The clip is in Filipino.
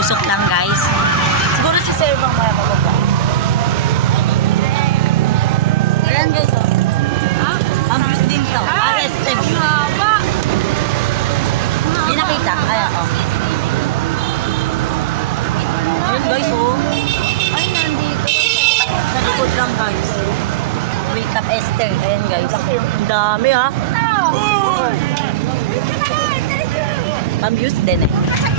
usok lang guys. Siguro si Sir bang makakababa. Ayan guys oh. Ang views din to. Arrested view. Hindi nakita. Ayan oh. Ayan guys oh. Ay, nandito. Sa likod lang guys. Wake up Esther. Ayan guys. Ang dami ha. Pang views din eh.